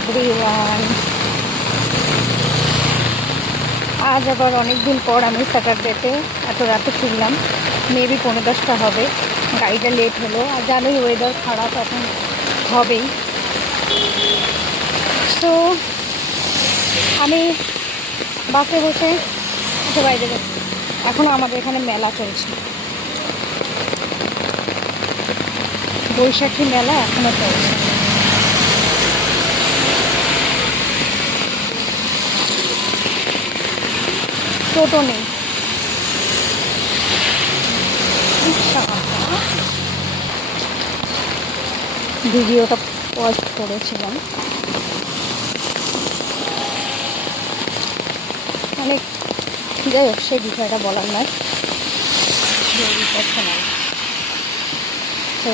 Everyone. আজ আবার অনেক দিন পর আমি স্যাটারডেতে এত রাতে ফিরলাম, মেবি 10:45 হবে। গাড়িটা লেট হলো, আর জানোই ওয়েদার খারাপ এখন হবেই। তো আমি বাসে বসে একটু বাইরে যাচ্ছি। এখনও আমাদের এখানে মেলা চলছে, বৈশাখী মেলা এখনও চলছে। টোটো নেই, ভিডিওটা পজ করেছিলাম। অনেক যাই হোক, সেই বিষয়টা বলার নয়, ভেরি পার্সোনাল। তো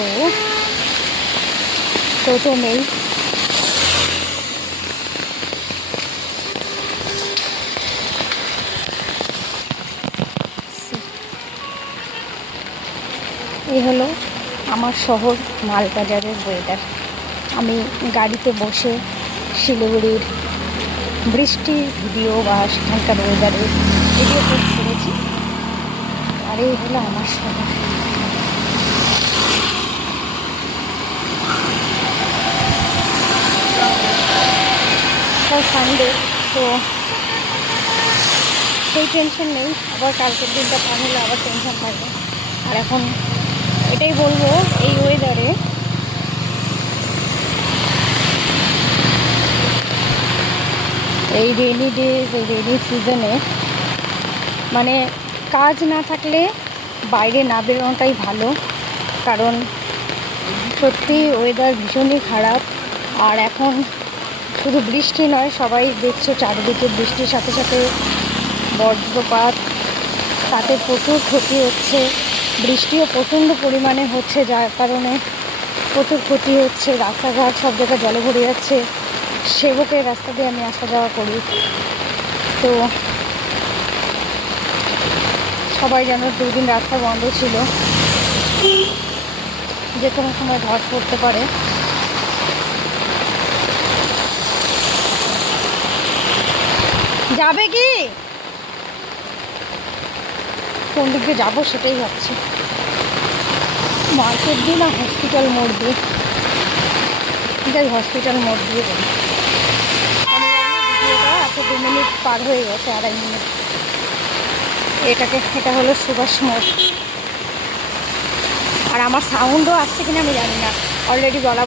টোটো নেই, এই হলো আমার শহর মালবাজারের ওয়েদার। আমি গাড়িতে বসে শিলিগুড়ির বৃষ্টির ভিডিও বা সেখানকার ওয়েদারের ভিডিও পোস্ট করেছি। আর এই হলো আমার শহর। সানডে, তো সেই টেনশন নেই। আবার কালকের দিনটা পার হলে আবার টেনশন থাকবে। আর এখন এটাই বলবো, এই ওয়েদারে এই রেনি ডেজ, এই রেনি সিজনে মানে কাজ না থাকলে বাইরে না বেরোনোটাই ভালো। কারণ সত্যি ওয়েদার ভীষণই খারাপ। আর এখন শুধু বৃষ্টি নয়, সবাই দেখছো চারিদিকে বৃষ্টির সাথে সাথে বজ্রপাত, তাতে প্রচুর ক্ষতি হচ্ছে। বৃষ্টিও প্রচণ্ড পরিমাণে হচ্ছে, যার কারণে প্রচুর ক্ষতি হচ্ছে। রাস্তাঘাট সব জায়গায় জলে ভরে যাচ্ছে। সেবকের রাস্তা দিয়ে আমি আসা যাওয়া করি, তো সবাই যেন 2 দিন রাস্তা বন্ধ ছিল, যে কোনো সময় ধস পড়তে পারে। যাবে কি, কোন দিক দিয়ে যাবো সেটাই ভাবছি। মার্কেট দিয়ে না হসপিটাল মোড় দিয়ে যাই, হসপিটাল মোড় দিয়ে যাই। ভিডিওটা এত 2 মিনিট পার হয়ে গেছে, 2.5 মিনিট। এটা হলো সুভাষ মোড়। আর আমার সাউন্ডও আসছে কিনা আমি জানি না, অলরেডি বলা